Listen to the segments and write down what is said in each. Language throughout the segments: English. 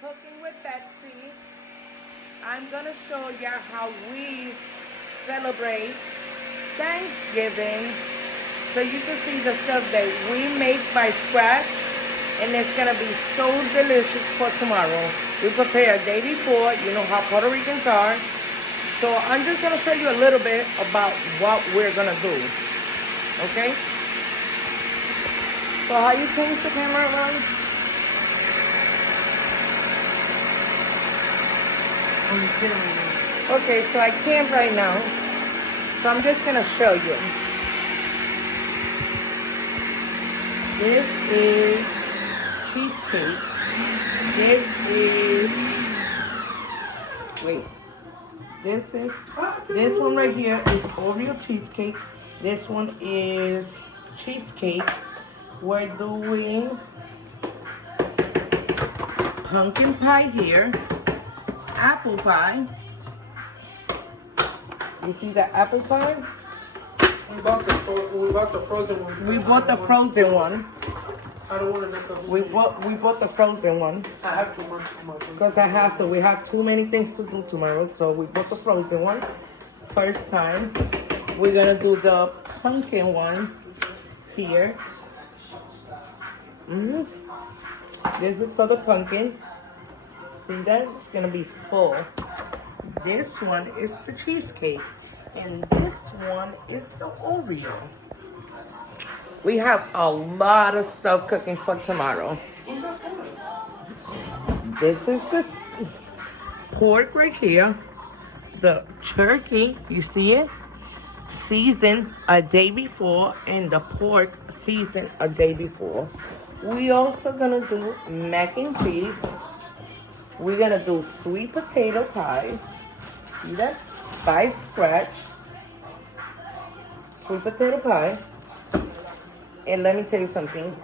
Cooking with Betsy. I'm gonna show you how we celebrate Thanksgiving. So you can see the stuff that we make by scratch, and it's gonna be so delicious for tomorrow. We prepare a day before, you know how Puerto Ricans are. So I'm just gonna show you a little bit about what we're gonna do. Okay? So how you change the camera around? Okay, so I can't right now. So I'm just gonna show you. This is cheesecake. This one right here is Oreo cheesecake. This one is cheesecake. We're doing pumpkin pie here. Apple pie. You see the apple pie? We bought the frozen one. We bought the frozen one. I don't want to make a We bought the frozen one. I have too much. Because I have to. We have too many things to do tomorrow. So we bought the frozen one. First time. We're going to do the pumpkin one here. This is for the pumpkin. See that? It's going to be full. This one is the cheesecake. And this one is the Oreo. We have a lot of stuff cooking for tomorrow. This is the pork right here. The turkey, you see it? Seasoned a day before, and the pork seasoned a day before. We also gonna do mac and cheese. We're gonna do sweet potato pies. See that? By scratch. Sweet potato pie. And let me tell you something.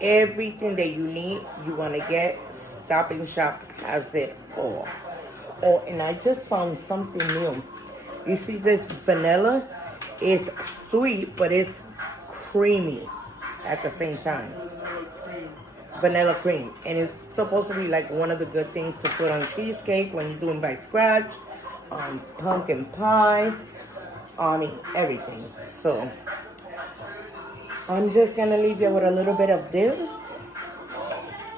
Everything that you need, you want to get, Stop and Shop has it all. Oh, and I just found something new. You see this vanilla? It's sweet, but it's creamy at the same time. Vanilla cream. And it's supposed to be like one of the good things to put on cheesecake when you're doing by scratch, pumpkin pie, everything. So I'm just gonna leave you with a little bit of this.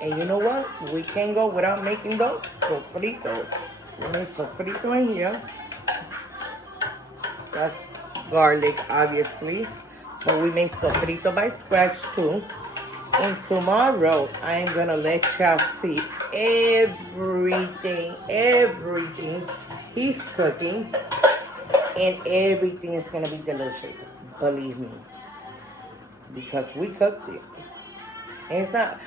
And you know what? We can't go without making the sofrito. We make sofrito in here. That's garlic, obviously. But we make sofrito by scratch too. And tomorrow, I'm gonna let y'all see everything he's cooking. And everything is gonna be delicious. Believe me. Because we cooked it. And it's not,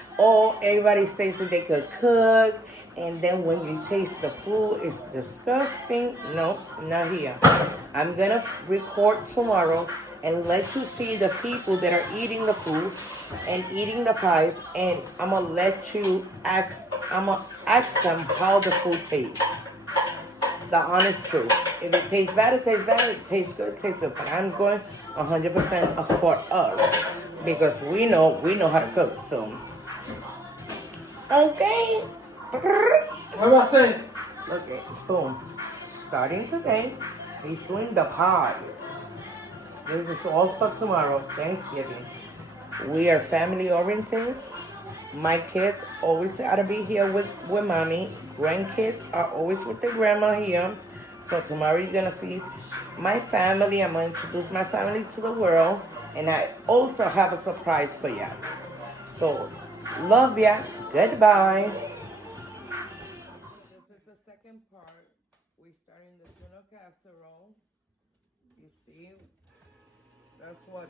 everybody says that they could cook, and then when you taste the food, it's disgusting. No, not here. I'm gonna record tomorrow and let you see the people that are eating the food and eating the pies, and I'm gonna ask them how the food tastes. The honest truth. If it tastes bad, it tastes bad. If it tastes good, it tastes good. But I'm going 100% for us. Because we know how to cook. So, okay. What about that? Okay, boom. Starting today, he's doing the pies. This is all for tomorrow, Thanksgiving. We are family oriented. My kids always gotta be here with mommy. Grandkids are always with their grandma here. So tomorrow you're gonna see my family. I'm gonna introduce my family to the world. And I also have a surprise for ya. So, love ya. Goodbye. This is the second part. We're starting the tuna casserole. You see? That's what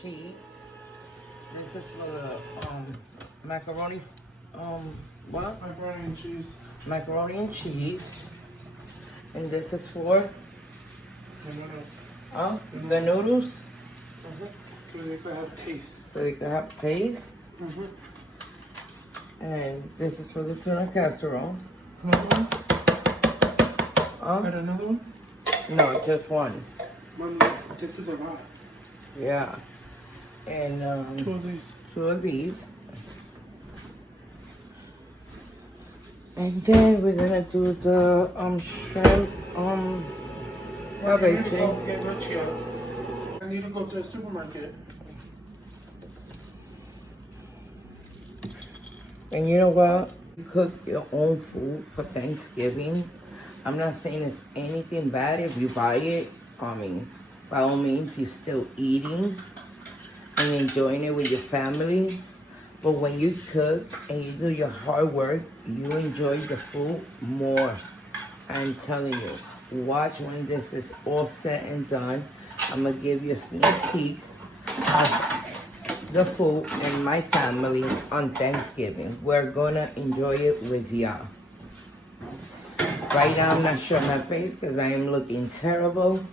cheese. This is for the macaroni. What? Macaroni and cheese. Macaroni and cheese. And this is for the noodles. So they could have taste. So they can have taste. And this is for the tuna casserole. Got another one? No, just one. This is a lot. Yeah. And Two of these. Two of these. And then we're gonna do the shrimp I need to cabbage. go get rich here. I need to go to the supermarket. And you know what? You cook your own food for Thanksgiving. I'm not saying it's anything bad if you buy it. I mean, by all means, you're still eating and enjoying it with your family. But when you cook and you do your hard work, you enjoy the food more. I'm telling you. Watch when this is all said and done. I'm going to give you a sneak peek of the food and my family on Thanksgiving. We're going to enjoy it with y'all. Right now, I'm not showing my face because I am looking terrible.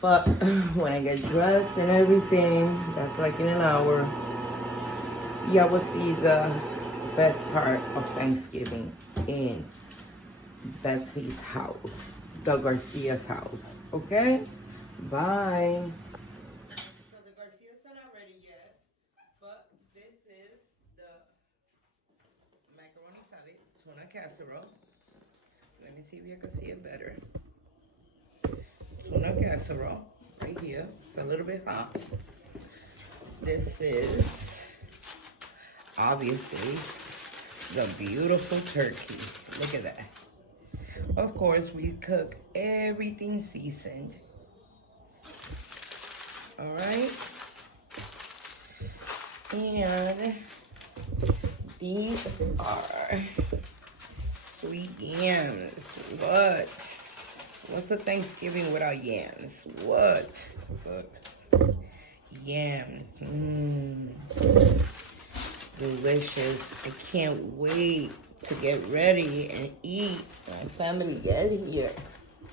But when I get dressed and everything, that's like in an hour, y'all will see the best part of Thanksgiving in Betsy's house, the Garcia's house. Okay? Bye. So the Garcia's are not ready yet, but this is the macaroni salad, tuna casserole. Let me see if you can see it better. Tuna casserole, right here. It's a little bit hot. This is obviously the beautiful turkey. Look at that. Of course, we cook everything seasoned. All right. And these are sweet yams. What? What's a Thanksgiving without yams? What? Look. Yams. Delicious. I can't wait to get ready and eat when my family gets here.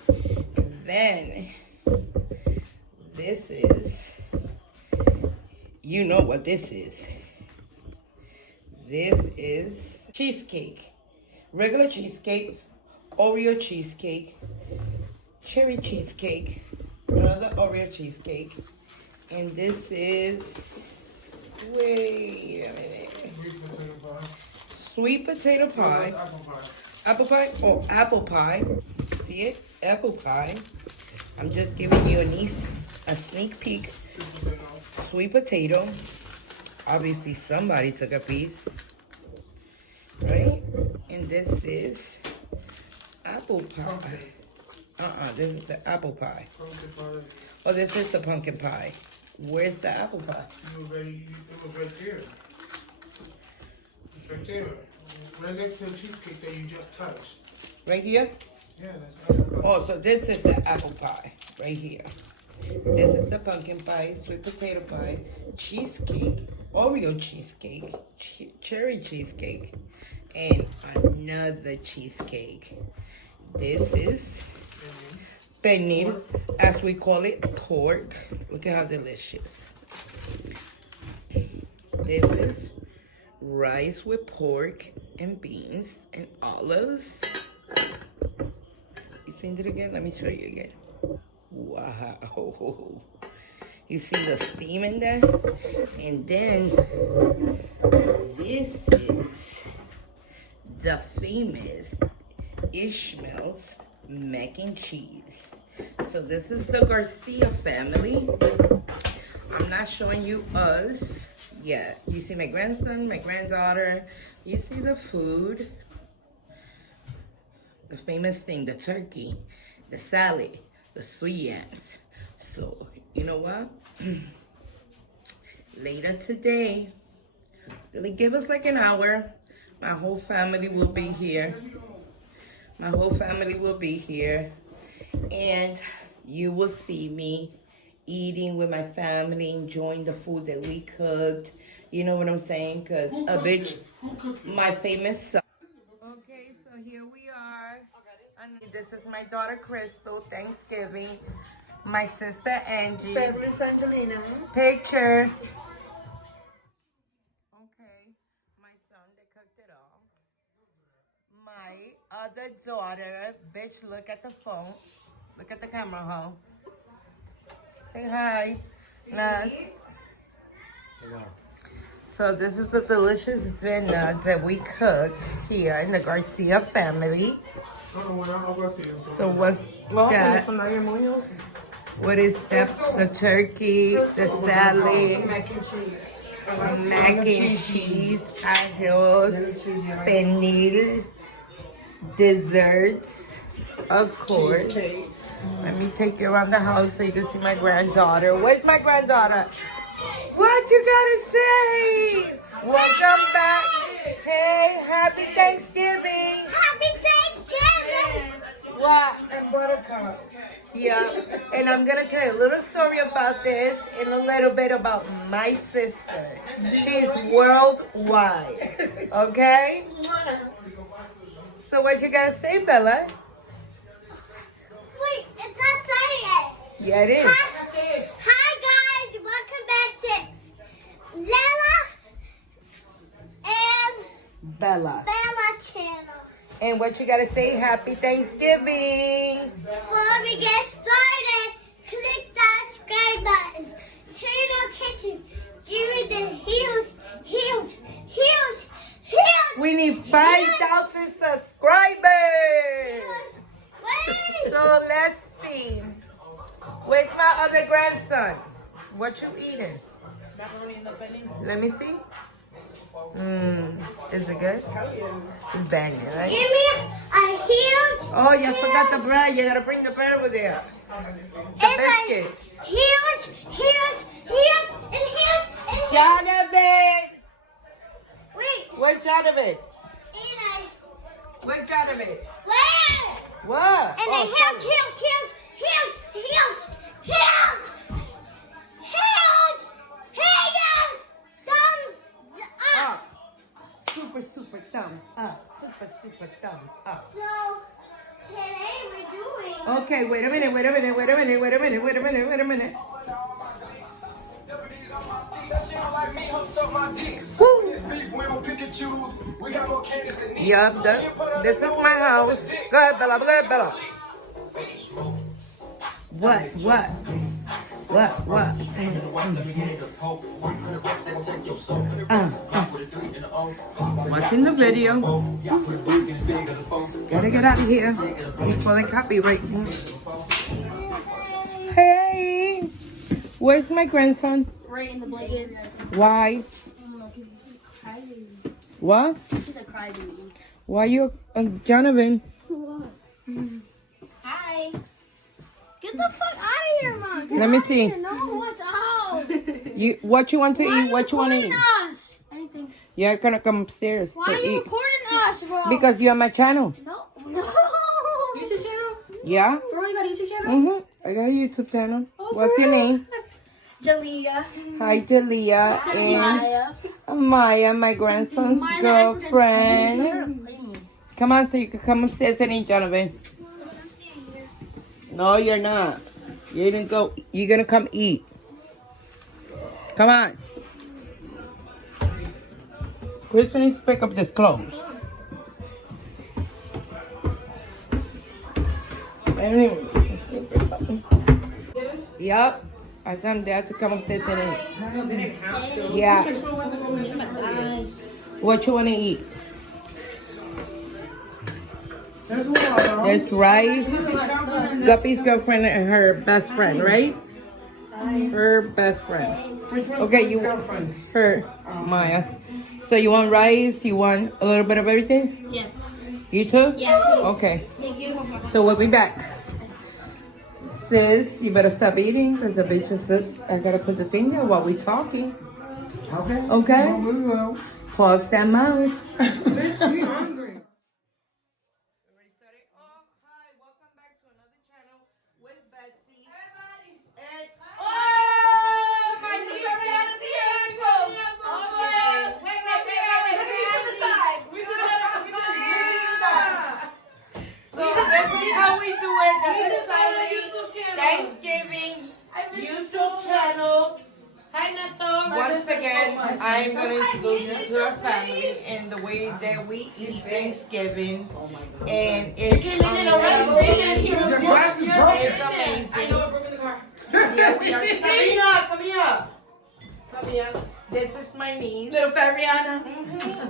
And then, this is, you know what this is. This is cheesecake. Regular cheesecake, Oreo cheesecake, cherry cheesecake, another Oreo cheesecake. And this is, wait a minute. Sweet potato pie. Apple pie? Oh, apple pie. See it? Apple pie. I'm just giving you a sneak peek. Sweet potato. Obviously, somebody took a piece. Right? And this is apple pie. This is the apple pie. Oh, this is the pumpkin pie. Where's the apple pie? It was right here. It's right there. Right next to the cheesecake that you just touched. Right here? Yeah, that's apple pie. Oh, so this is the apple pie. Right here. This is the pumpkin pie, sweet potato pie, cheesecake, Oreo cheesecake, cherry cheesecake, and another cheesecake. This is pernil, as we call it, pork. Look at how delicious. This is rice with pork and beans and olives. You seen it again? Let me show you again. Wow. You see the steam in there? And then this is the famous Ishmael's mac and cheese. So this is the Garcia family. I'm not showing you us yet. You see my grandson, my granddaughter. You see the food. The famous thing, the turkey, the salad, the sweet yams. So, you know what? Later today, really give us like an hour. My whole family will be here. My whole family will be here. And you will see me eating with my family, enjoying the food that we cooked. You know what I'm saying? Because a bitch, my famous son. Okay, so here we are. And this is my daughter Crystal, Thanksgiving. My sister Angie. Miss Angelina. Picture. Okay, my son that cooked it all. My other daughter, bitch, look at the phone. Look at the camera, huh? Say hi. Nice. So this is the delicious dinner that we cooked here in the Garcia family. So what's that? What is that? The turkey, the salad, mac and cheese, arroz, pernil, desserts, of course. Let me take you around the house so you can see my granddaughter. Where's my granddaughter? What you gotta say? Welcome back. Hey, happy Thanksgiving. Happy Thanksgiving! What? And buttercup. Yeah, and I'm gonna tell you a little story about this and a little bit about my sister. She's worldwide, okay? So what you gotta say, Bella? Wait, it's not saying it. Yeah, it is. Hi guys, welcome back to Lila and Bella. Bella channel. And what you gotta say? Happy Thanksgiving. Before we get started, click that subscribe button. Turn on kitchen. Give me the huge. We need 5,000 subscribers. Wait. So let's see. Where's my other grandson? What you eating? Let me see. Is it good? It's banging, right? Give me a huge. Oh, you forgot the bread. You gotta bring the bread over there. The biscuits. Huge. Jonathan! Wait. Where's Jonathan? And Where's Jonathan? where? What? And Oh, a sorry. Up. Super thumb up. Super thumb up. So today we're doing. Okay, wait a minute. Yup, this is my house. Go ahead, Bella. What? Watching the video. Gotta get out of here before they copyright. Hey, where's my grandson? Right in the blankets. Why? I don't know, 'cause he's a crybaby. What? He's a crybaby. Why you, Jonathan? Hi. Get the fuck out of here, Mom. Let me see. No, what's out? What you want to Why are eat? you What you want to recording eat? us? Anything. You're gonna come upstairs Why to are you eat recording us, bro? because you're on my channel. No. YouTube channel? Yeah. For real, you got a YouTube channel? I got a YouTube channel. Oh, What's for your real? name? That's Jalea. Hi, Jalea Maya. and Maya, my grandson's Maya, girlfriend. Come on, so you can come upstairs and eat, Jonathan. No, you're not. You didn't go. You're gonna come eat. Come on. Kristen needs to pick up this clothes. Anyway. Yup. I told him dad to come upstairs and eat. Yeah. What you want to eat? There's rice. Guppy's girlfriend and her best friend, right? Her best friend. Okay, you her Maya. So you want rice? You want a little bit of everything? Yeah. You too? Yeah, please. Okay. Thank you. So we'll be back. Sis, you better stop eating because the bitch says I gotta put the thing there while we talking. Okay. Okay? We will. Pause that mouth. Bitch, we hungry. Thanksgiving YouTube channel. Once again, I'm going to introduce you to our family and the way that we eat Thanksgiving. And it's amazing. It's amazing. Yeah, we are. Come here. This is my niece. Little fat Rihanna.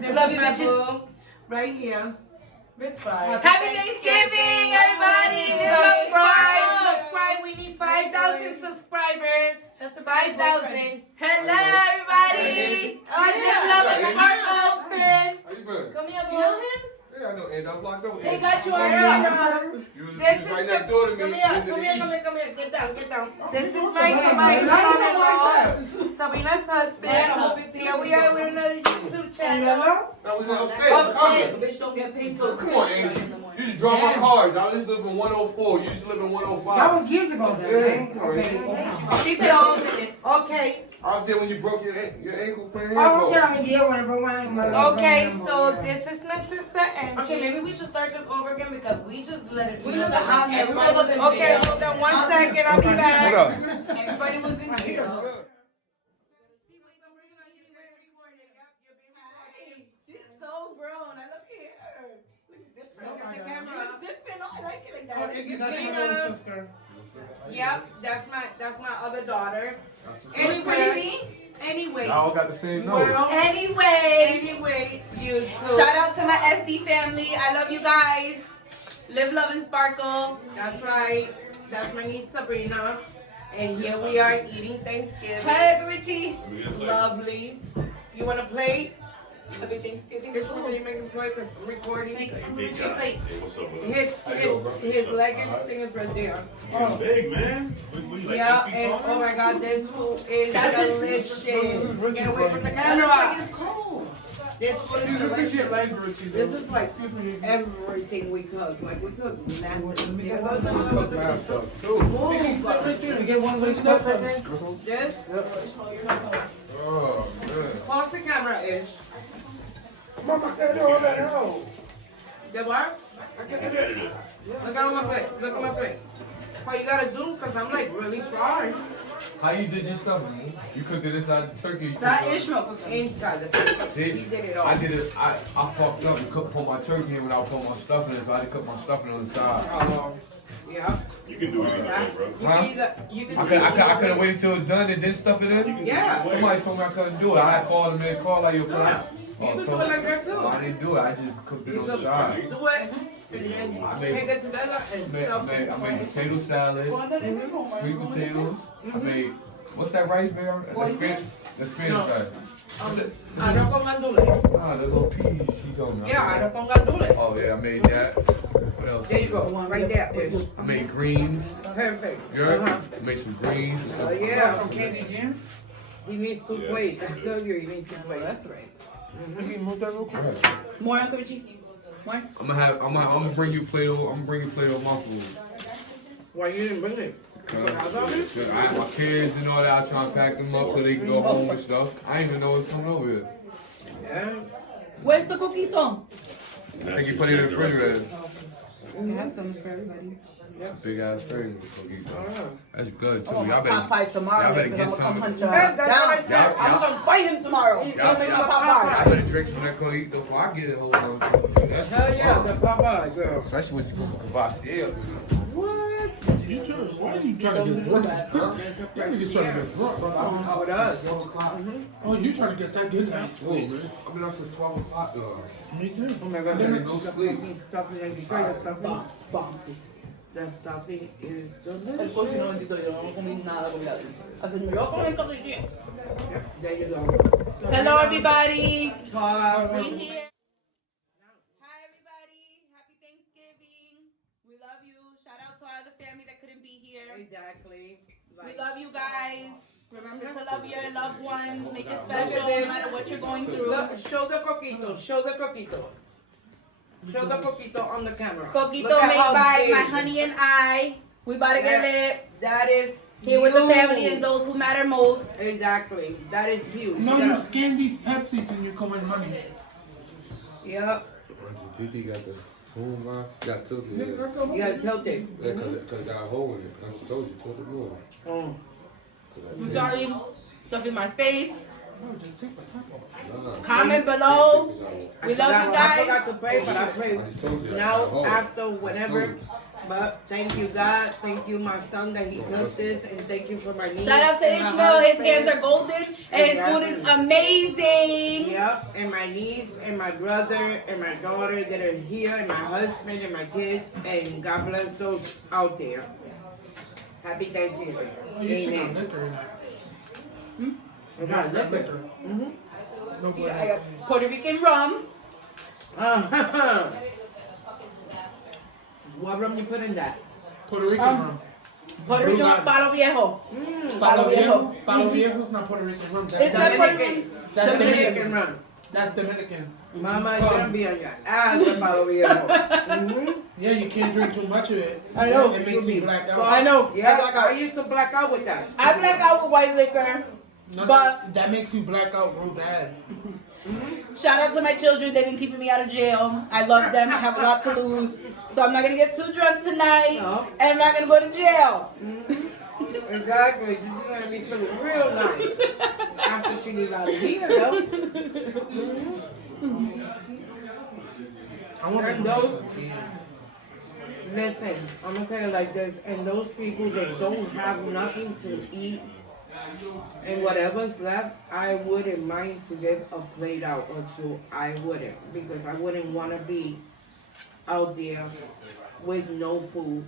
This Love is you, my bitches. boo right here. Happy Thanksgiving, everybody. Subscribe. We need 5,000 subscribers. That's 5,000. Hello, everybody. I just love it. Sparkle. How you been? Come here, boo. You know him? Yeah, I know. And I was locked up with They Andy. got you on camera. You was This is right next door to me. Come You here, was in come the here, east. come here, come here. Get down, get down. This is my son-in-law, Sabrina's husband. Here we are with another YouTube channel. That was in upstate. Bitch don't get paid till Come on, Andy. You just draw my cards. I used to live in 104. You used to live in 105. That was years ago, then, Yeah. okay? She said all minute. Okay, I was there when you broke your ankle playing Oh, handball. okay, yeah, whatever. okay, so this is my sister Angie. Okay, maybe we should start this over again because we just let it. We know the hot everybody was in Okay, jail. hold on 1 second, I'll be What back. up? Everybody was in jail. She's so grown. I look at her. Looks different. Look at the camera. Looks different. I like it like Oh, that. Iggy's got my little sister. Yep, that's my other daughter. What do you mean? Anyway, Y'all got the same nose. anyway, you Shout out to my SD family. I love you guys. Live, love, and sparkle. That's right. That's my niece Sabrina. And here we are eating Thanksgiving. Hey, Richie. Lovely. You want to play? Happy Thanksgiving. It's okay, you make him play because I'm recording. Make it Richie plate. His leggings thing is right there. Oh. Big man. What you like, Yeah, 8 feet and tall? oh my god, this food is That's his- delicious. Get away from the That looks like camera. it's cold. This food is delicious. This is like everything we cook. Like we cook massive. Yeah, go to the move. You get one of those stuff right there? This, Oh, man. pause the camera, Ish. Mama, I know that know. The what? Competitive. Look at my plate. Look at my plate. Oh, you gotta zoom because I'm like really far How you did your stuff? You cooked it inside the turkey. That Ishmael cooks it. inside the plate. See, He did it all. I did it. I fucked up and couldn't put my turkey in without putting my stuff in it, so I had to cook my stuff in on the side. Yeah. You can do it either way, bro. You Huh? can either, you can I could have waited till it's done and then stuff it in. Yeah. Somebody told me I couldn't do it. I had called them and call like your Yeah. You can do it like that too. I didn't do it. I just cooked it You on could the side. do it and then I made- take it together and stuff I it. made potato salad, sweet potatoes. I made what's that rice, man? The Spanish No. rice. Arroz con gandules. Ah, the little peas she told me. Yeah, arroz con gandules. Oh yeah, I made that. What else? There you go, right there. I made greens. Perfect. You heard? Uh-huh. I made some greens. Oh yeah. Candy Jim? He needs 2 plates. I tell you, he needs 2 plates. That's right. You can move that real quick. Right. More, Uncle Richie. More. I'm gonna bring you Play-Doh. I'm gonna bring you Play-Doh my food. Why you didn't bring it? Cause I have my kids and all that. I try to pack them up so they can go home and stuff. I didn't even know what's coming over here. Yeah. Where's the coquito? I think you put it in the refrigerator. We have some for everybody. Big ass thing. Oh. That's good too. Oh, Y'all my pot pie better, tomorrow. y'all better because get I'm gonna come some. hunt your Yes, ass that's down. what I said. I'm gonna fight him tomorrow. Y'all, Give me my pot y'all pie. better drink some of that coquito before I get it. Hold on. That's Hell yeah, the Popeye girl. Especially when you go for Cavassier. What? Why are you trying to get drunk? That nigga trying to get drunk, bro. Oh, it does. 12 o'clock. Oh, you trying to get that good night? Oh, man. I've been up since 12 o'clock, though. Me too. Oh my god, Then that it goes is sleep. stuffing and destroy the stuffing. The stuffing is El delicious. cocino, bendito, yo no comí nada de comida. Así me yo comí cocina. There you go. Hello, everybody. We Pop. here. Hi, everybody. Happy Thanksgiving. We love you. Shout out to all the family that couldn't be here. Exactly. We love you guys. Remember to love your loved ones. Make it special no matter what you're going through. Look, show the coquito. Show the coquito. Show the coquito on the camera. Coquito Look at made how by big. my honey and I. We about to get lit. That is Here with the huge. family and those who matter most. Exactly. That is huge. No, You you gotta- scan these Pepsis and you come in honey. Yep. Titi got the hole, man. Got tilted. You gotta tilt it. Yeah, cause it got a hole in it. I just told you, tilt it more. Mm. I'm sorry. Stuff in my face. No, just take my top off. Nah. Comment below. I We love you I forgot guys. to pray, but I pray I just told you. now after whenever But thank you, God. Thank you, my son, that he cooked this, and thank you for my niece. Shout out to and my Ishmael. His husband. hands are golden, and his food is amazing. Yep, and my niece, and my brother, and my daughter that are here, and my husband, and my kids, and God bless those out there. Happy Thanksgiving. You should have Amen. liquor in that. I got liquor. Liquor. No boy. I got Puerto Rican rum. What rum you put in that? Puerto Rican rum. Puerto Rican Blue Palo Viejo. Mm, Palo Viejo. Palo Viejo's not Puerto Rican rum. It's That's, not Puerto Dominican. Rican. that's Dominican Dominican. rum. That's Dominican. Mama, you're gonna be on your ass with Palo Viejo. Yeah, you can't drink too much of it. I know. It makes you black out. I know. Yeah, I used to black out with that. I black out with white liquor. No, But- that makes you black out real bad. Shout out to my children. They've been keeping me out of jail. I love them. I have a lot to lose. So I'm not going to get too drunk tonight. No. And I'm not going to go to jail. Exactly. She's gonna be feeling real nice after she leaves out of here, though. I want And those, listen, I'm gonna tell you like this, and those people that don't have nothing to eat and whatever's left, I wouldn't mind to give a plate out or two. I wouldn't, because I wouldn't want to be out there with no food.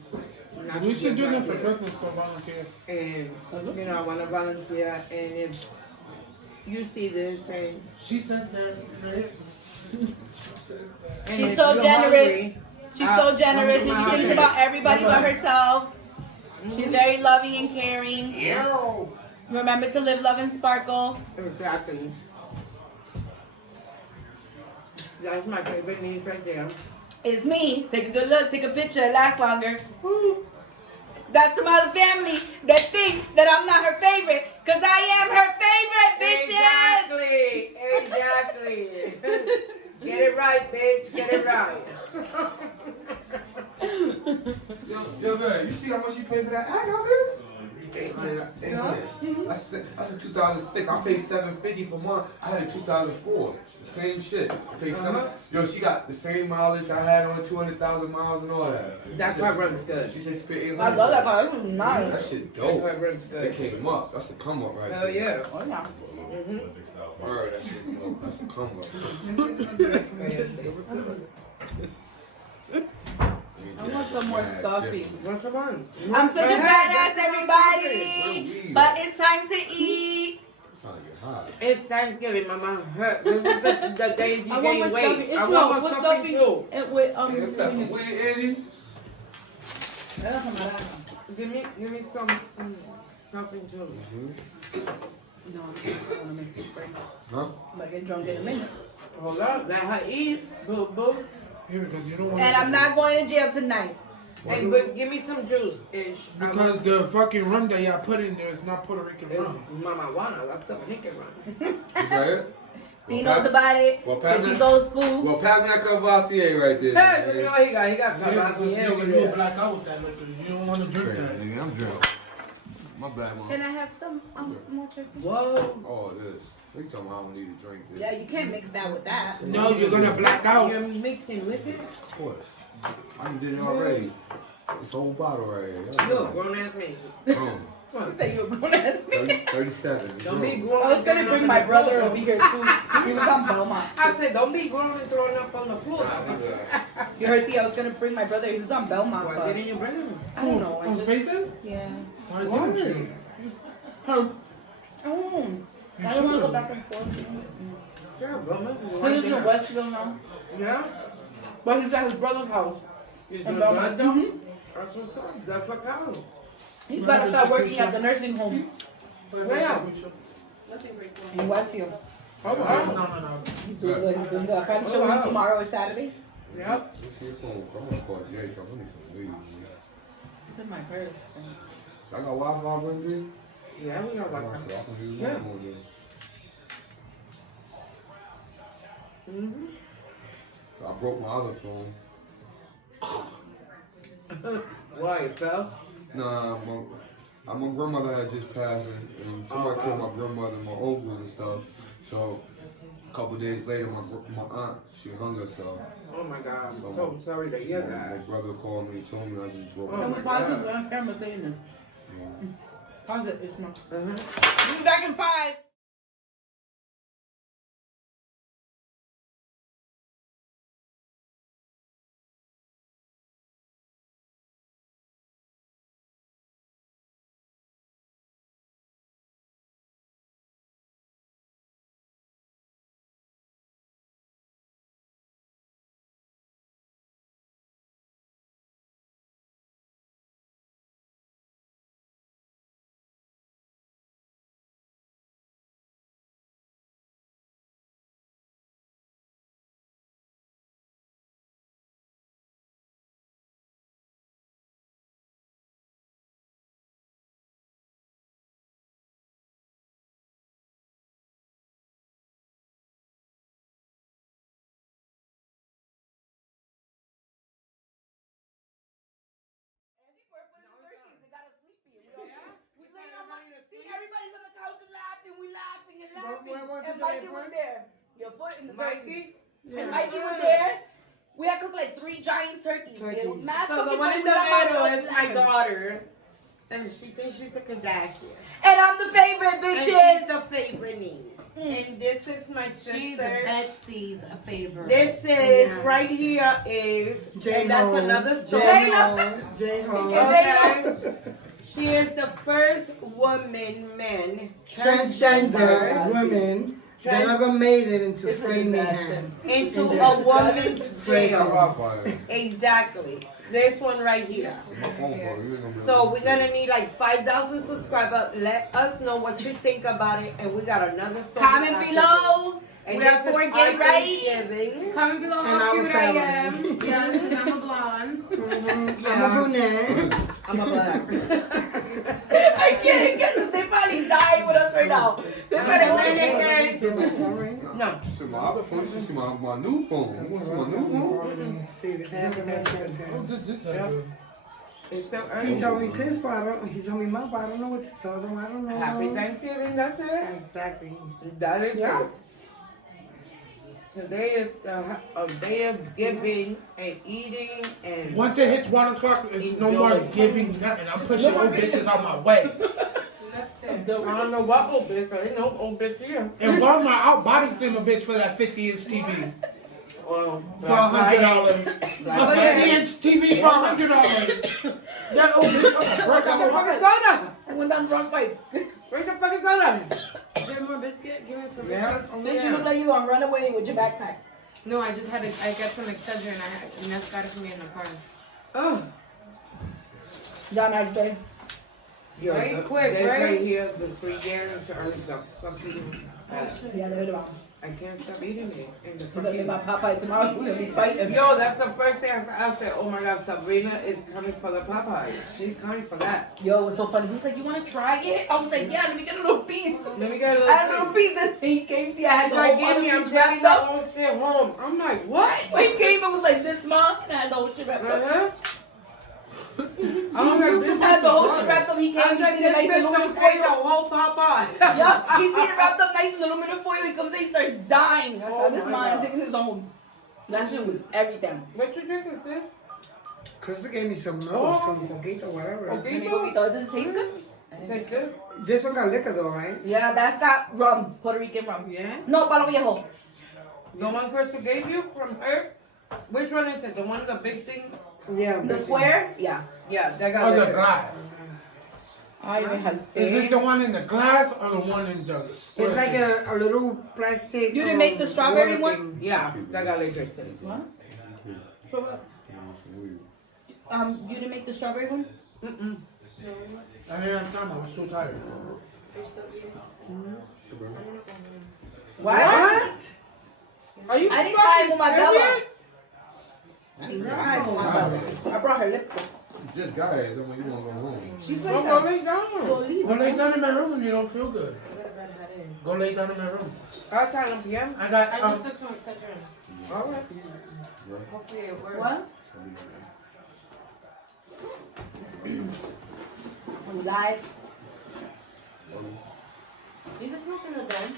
not We to should do get that right for there. Christmas for volunteer. And, you know, I want to volunteer, and if you see this and She said that, right? and She's if so you're generous. hungry, She's so generous and she come to thinks my about house. everybody but herself. She's very loving and caring. Remember to live, love, and sparkle. Exactly. That's my favorite niece right there. It's me. Take a good look. Take a picture. It lasts longer. Woo. That's to my other family that think that I'm not her favorite. Because I am her favorite, bitches. Exactly. Get it right, bitch. Get it right. Yo, man, you see how much you paid for that act out there? 800. That's a 2006. I paid $750 for mine. I had a 2004. The same shit. I paid seven. Yo, she got the same mileage I had on 200,000 miles and all that. That's why runs good. She said she paid 800. I love that car. It's nice. That shit That's why dope. runs It good. came up. That's a come up right Hell there. yeah. Oh, yeah. Word, that shit dope. That's a come up. I want some more stuffing. What's the one? I'm such a badass, everybody. But it's time to eat. Trying to get high. It's Thanksgiving, Mama. This is the day you I want gain my weight. stuffing. I It's want no, my what's stuffing too. And with Hey, what's that for weed, Eddie? Give me some stuffing too. No, I want to make this break. Huh? I'm gonna get drunk in a minute. Hold up, let her eat. Boo boo. Here, because you don't want And I'm not going to jail tonight. And but give me some juice, ish. Because the fucking rum that y'all put in there is not Puerto Rican rum. Mama wanna, that's the Dominican rum. Is that it? He knows about it. Well, Because pass she's it. old school. Well, pass me that Cavassier right there. Hey, look at what he got. He got Yeah, because Cavassier over nigga, you'll there. black out with that liquor. You don't want to drink Crazy, that. nigga, I'm drunk. My bad, mom. Can I have some more turkey? Whoa. Oh, this. What you talking about? I don't need to drink this. Yeah, you can't mix that with that. No, you're going to black out. You're mixing liquor? Of course. I done did it already. This whole bottle right here. You're a grown ass man. Boom. Come on. Say you're grown ass me. 37. Don't be Drunk. grown. I was and gonna throwing bring up my on the brother floor. over here too. He was on Belmont. I said, don't be grown and throwing up on the floor. Nah, nigga. You heard the I was gonna bring my brother. He was on Belmont. Why but didn't you bring him? I don't know. I On just, faces? yeah. Why didn't you? Oh. I don't want to go back and forth. Yeah, brother. He lives in Westville now. Yeah? But he's at his brother's house. You In doing Belmont. good, though? Mhm. That's what's up. That's what counts. He's about to start working at the nursing home Where? in Westfield. Oh, No, wow. no. He's doing good. He's doing good. I'm probably showing him tomorrow or Saturday. Yep. Let's see your phone. I'm gonna call you. Hey, so I need some weed. It's in my purse. I got Wi-Fi with me. Yeah, we got I like can that. use Yeah. one more then. Mm-hmm. I broke my other phone. Why, it fell? Nah, My grandmother had just passed, and somebody killed my grandmother and my uncles and stuff. So a couple days later, my aunt, she hung herself. Oh my God, I'm so sorry to hear My that. brother called me, told me I just woke Oh Can up. we pause this? We're on camera saying this. Yeah. Pause it. It's not. Uh-huh. We'll be back in 5. Everybody's on the couch and laughing. We laughing and laughing. And Mikey was there. Your foot in the turkey. And Mikey was there. We had cooked like 3 giant turkeys. So the the one in the middle is my daughter. And she thinks she's the Kardashian. And I'm the favorite, And bitches. she's the favorite niece. And this is my She's sister. Betsy's a favorite. This is right here is and that's another story. J-Ho. Okay. She is the first woman, Transgender women that ever made it into Framingham. into a woman's jail. Fire. Exactly. This one right here. My phone call. You ain't gonna be able So to we're see gonna it. need like 5,000 subscribers. Let us know what you think about it, and we got another story. Comment after below. this. And We have this 4 is gay our rights. Thanksgiving. Comment below And how our cute I family. am. Yes, because I'm a blonde. I'm a brunette. I'm a black. I can't get this. They probably dying with us right now. They probably No. See my other phone. You see my new phone. You want to see my new phone? It's still He early. told me his part. He told me my part. I don't know what to tell them. I don't know. Happy Thanksgiving, that's it. Exactly. That is it. Today is a day of giving and eating and Once it hits 1 o'clock, there's no more giving nothing. I'm pushing old bitches out my way. I don't know what old bitch, but ain't no old bitch here. And Walmart out body slim a bitch for that 50-inch TV. Well, For $100. A 50-inch TV for $100. That old bitch, I'm gonna break Bring out the my fucking soda! I went down the wrong pipe. Bring the fucking soda! Is there more biscuit? Give me for Yeah. biscuit. Bitch, you look like you gonna run away with your backpack. No, I just had to, I got some Excedrin and Ness got it for me in the car. Oh. John, I say. Yo, Right, the- quick, this right? right here, the 3 years earns the fucking. Yeah, they're about. I can't stop eating it. And the We're gonna get fucking. my Popeye tomorrow. We're gonna be fighting. Yo, that's the first thing I said. Oh my God, Sabrina is coming for the Popeye. She's coming for that. Yo, it was so funny. He was like, "You want to try it?" I was like, "Yeah, let me get a little piece." Let me get a I little. had a little piece, and he came to me. I had the Like, whole give other me, I'm piece taking wrapped that up. whole shit home. I'm like, what? When he came, it was like this small, and I had the whole shit wrapped up. Uh-huh. I was like, this I had the whole is shit wrapped up. He came, I'm he like, seen this it nice bitch and don't aluminum take the foil. whole Popeye. Yup, he seen it wrapped up nice in aluminum foil. He comes in, he starts dying. I Oh said, "This my man God. taking his own." That shit was everything. What you drinking, sis? Crystal gave me some milk, Oh. some coquito, whatever. Okay. Let me go get those. Does it taste good? Take this. This one got liquor though, right? Yeah, that's got rum, Puerto Rican rum. Yeah. No, Palo Viejo. The one Crystal gave you from her? Which one is it? The one with the big thing? Yeah. The square? Yeah. Yeah, that got Or the liquor. glass. I even had. Is it the one in the glass or the one in the square? It's like a little plastic. You didn't make the strawberry water one? thing. Yeah, that got liquor. What? For what? You didn't make the strawberry one? Mm-mm. I didn't have time. I was so tired. What? Are you I didn't try it with my fucking Bella. serious? I didn't try it with my Bella. I brought her lip gloss. You just got it. I mean, you want to go home. She's Go like lay that. down. Go leave Go lay her. down in my room and you don't feel good. Go lay down in my room. I'll tell them, yeah. I got. I just took some Excedrin. All right. Hopefully it works. What? We live. You just smoking the gun?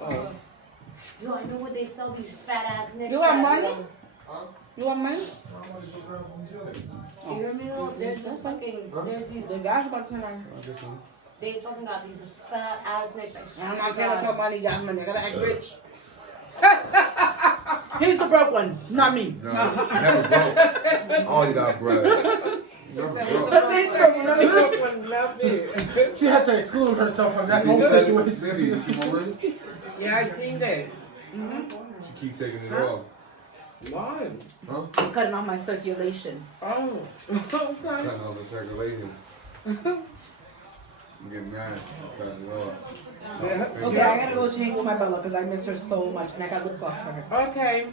Oh. Yo, I know what they sell these fat ass niggas. You want money? Huh? You want money? You hear me though? There's this fucking, there's these, The guy's about to turn on. they fucking got these fat ass niggas. I'm not gonna tell money, got money. I gotta act rich. He's the broke one, not me. No, never broke. Always got bread. Never broke. She had to exclude herself from that Cindy, whole Cindy, situation. you smoke weed? Yeah, I seen that. She keep taking it off. Why? Huh? It's cutting off my circulation. Oh. Okay. Cutting off the circulation. I'm getting mad. Cutting it off. Okay, I gotta go change with my Bella because I miss her so much and I got lip gloss for her. Okay.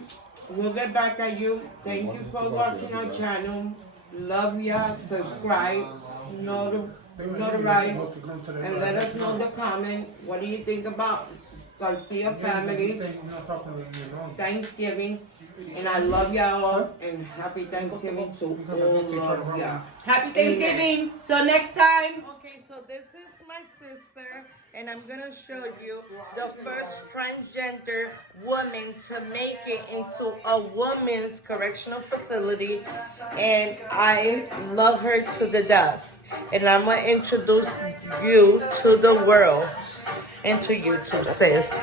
We'll get back at you. Thank you for watching our channel. Love ya. Subscribe. Notarize. And let us know the comment. What do you think about Garcia family? Thanksgiving. And I love y'all. And happy Thanksgiving to all of y'all. Happy Thanksgiving. Till next time. Okay, so this is my sister, and I'm gonna show you the first transgender woman to make it into a woman's correctional facility, and I love her to the death. And I'm gonna introduce you to the world and to YouTube, sis.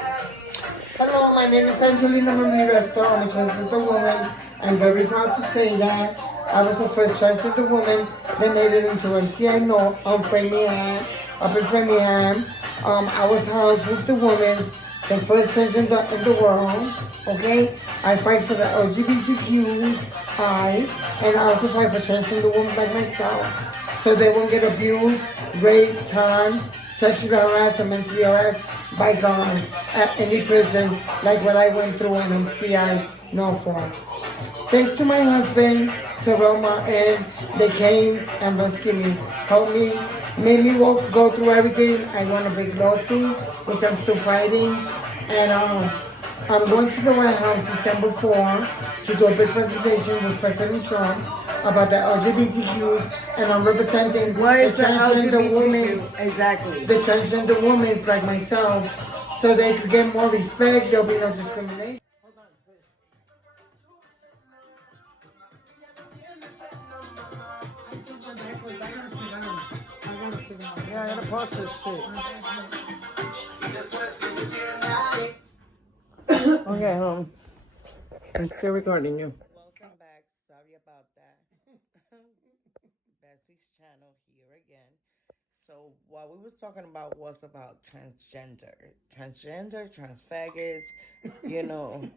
Hello, my name is Angelina Marie Resto. I'm a transgender woman. I'm very proud to say that I was the first transgender woman that made it into MCI No Framingham, up in Framingham. I was housed with the women, the first transgender in the world. Okay, I fight for the LGBTQs, and I also fight for transgender women like myself, so they won't get abused, raped, harmed, sexually harassed, or mentally harassed by guards at any prison, like what I went through in MCI Norfolk. Thanks to my husband, Terrell Martin, they came and rescued me, helped me, made me go through everything. I won a big lawsuit, which I'm still fighting, and I'm going to the White House December 4 to do a big presentation with President Trump about the LGBTQs, and I'm representing What is the the transgender women, LGBTQ? Exactly. the transgender women like myself, so they could get more respect. There'll be no discrimination. Yeah, I gotta pause this shit. Okay, I'm still recording you. Welcome back. Sorry about that. Betsy's channel here again. So what we was talking about was about transgender, transfaggots, you know,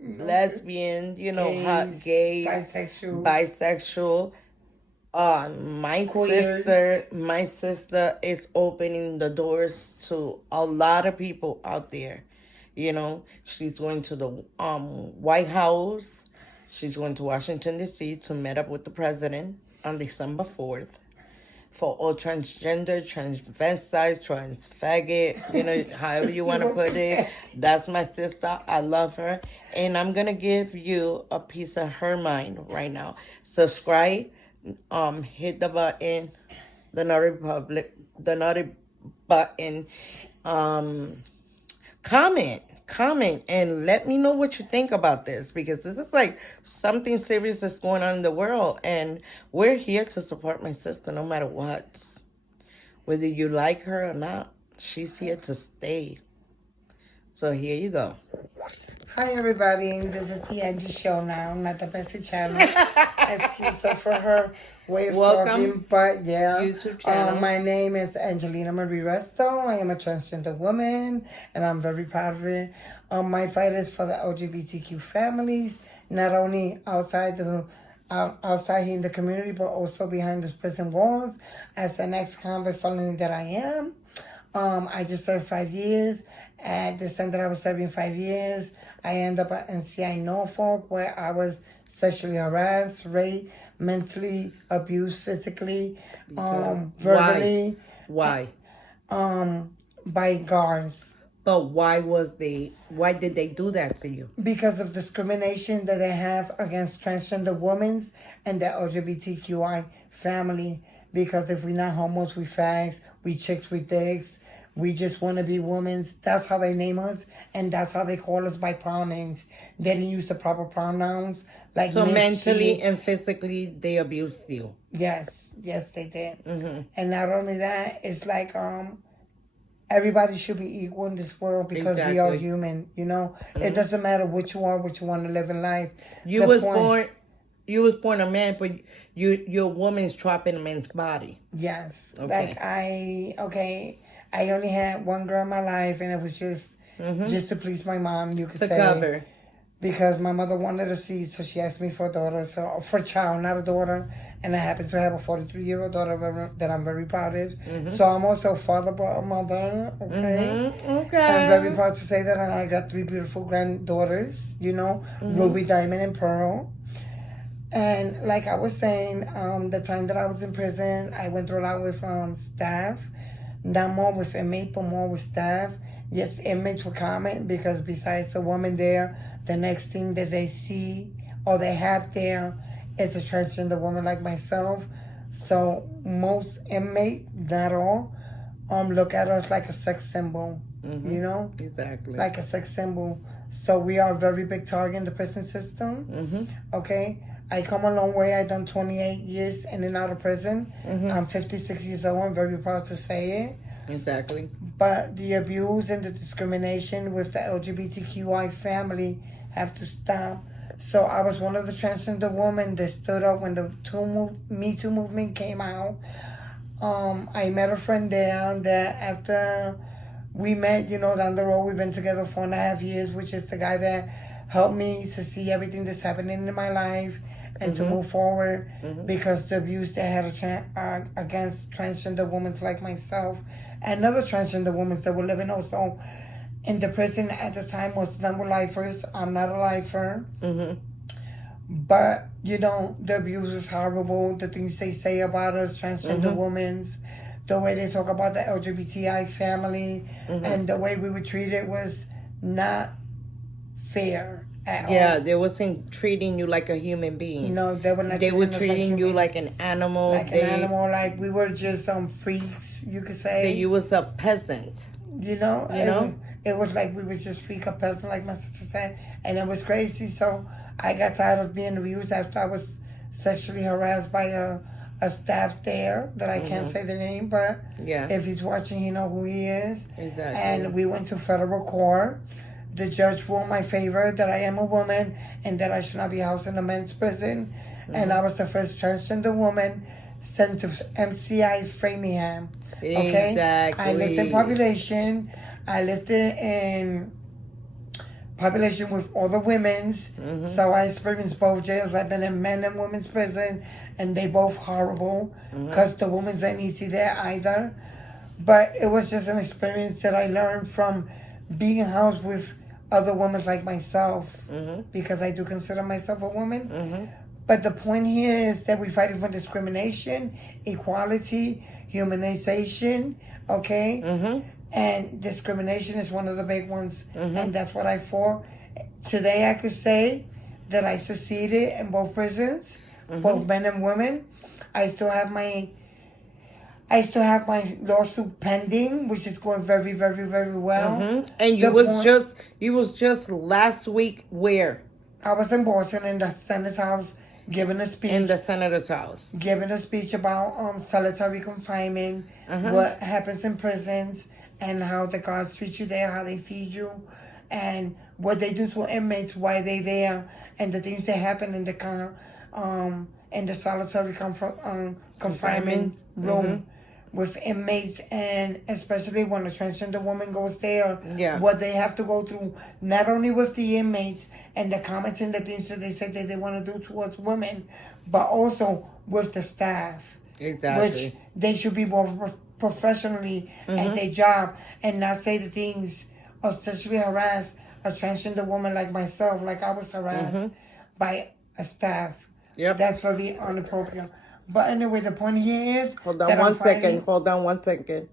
lesbian, you know, gays, bisexual. My sister is opening the doors to a lot of people out there. You know, she's going to the White House. She's going to Washington, D.C. to meet up with the president on December 4th for all transgender, transvestite, transfaggot, you know, however you want to put it. That's my sister. I love her. And I'm going to give you a piece of her mind right now. Subscribe. Hit the button, the naughty button, comment, and let me know what you think about this, because this is like something serious that's going on in the world, and we're here to support my sister no matter what. Whether you like her or not, she's here to stay. So here you go. Hi everybody, this is the Angie Show now, not the Bessie channel. Excuse her for her way of talking, but yeah. YouTube channel. My name is Angelina Marie Resto. I am a transgender woman, and I'm very proud of it. My fight is for the LGBTQ families, not only outside here in the community, but also behind the prison walls. As an ex-convict felony that I am, I just served 5 years. At the time that I was serving 5 years, I ended up at NCI Norfolk, where I was sexually harassed, raped, mentally abused, physically, verbally. Why? By guards. But why did they do that to you? Because of discrimination that they have against transgender women and the LGBTQI family. Because if we're not homos, we fags, we chicks, we dicks, we just want to be women. That's how they name us, and that's how they call us by pronouns. They didn't use the proper pronouns. Like So Miss, mentally she. and physically, they abused you. Yes, they did. Mm-hmm. And not only that, it's like everybody should be equal in this world because we are Exactly. human. It doesn't matter what you are, what you want to live in life. You was born a man, but you're a woman's trapped in a man's body. Yes. Okay. Like I only had one girl in my life, and it was just to please my mom, you could To say. cover. Because my mother wanted a seed, so she asked me for a daughter, for a child, not a daughter. And I happen to have a 43-year-old daughter that I'm very proud of. So I'm also a father, but a mother, okay? Okay. I'm very proud to say that, and I got 3 beautiful granddaughters, Ruby, Diamond, and Pearl. And like I was saying, the time that I was in prison, I went through a lot with staff. Not more with inmates, but more with staff. Yes, inmates would comment because besides the woman there, the next thing that they see or they have there is a transgender woman like myself. So most inmates, not all, look at us like a sex symbol, Exactly. like a sex symbol. So we are a very big target in the prison system, okay? I come a long way. I've done 28 years in and out of prison. I'm 56 years old. I'm very proud to say it. Exactly. But the abuse and the discrimination with the LGBTQI family have to stop. So I was one of the transgender women that stood up when the Me Too movement came out. I met a friend there that after we met, down the road, we've been together 4.5 years, which is the guy that helped me to see everything that's happening in my life and to move forward because the abuse they had against transgender women like myself and other transgender women that were living also in the prison at the time was none were lifers. I'm not a lifer. But, the abuse is horrible. The things they say about us, transgender women, the way they talk about the LGBTI family, and the way we were treated was not fair at all. Yeah, they wasn't treating you like a human being. No, they were not. They were us treating you human- like an animal. like an animal. Like we were just some freaks, you could say. That you was a peasant. It was like we was just freak a peasant, like my sister said, and it was crazy. So I got tired of being abused after I was sexually harassed by a staff there that I can't say the name, but if he's watching, he know who he is. Exactly. And we went to federal court. The judge ruled my favor that I am a woman and that I should not be housed in a men's prison. And I was the first transgender woman sent to MCI Framingham. Okay? Exactly. I lived in population. I lived in population with all the women's. So I experienced both jails. I've been in men and women's prison, and they both horrible because the women's ain't easy there either. But it was just an experience that I learned from being housed with other women like myself, because I do consider myself a woman. But the point here is that we're fighting for discrimination, equality, humanization, okay? And discrimination is one of the big ones, and that's what I fought. Today I could say that I succeeded in both prisons, both men and women. I still have my lawsuit pending, which is going very, very, very well. And you was just last week where? I was in Boston in the Senate's house giving a speech. In the senator's house. Giving a speech about solitary confinement, what happens in prisons, and how the guards treat you there, how they feed you, and what they do to inmates, why they there, and the things that happen in the solitary confinement room with inmates, and especially when a transgender woman goes there, what they have to go through, not only with the inmates and the comments and the things that they say that they want to do towards women, but also with the staff. Exactly. Which they should be more professionally at their job and not say the things or sexually harass a transgender woman like myself, like I was harassed by a staff. That's very inappropriate. But anyway, the point here is... Hold on one second.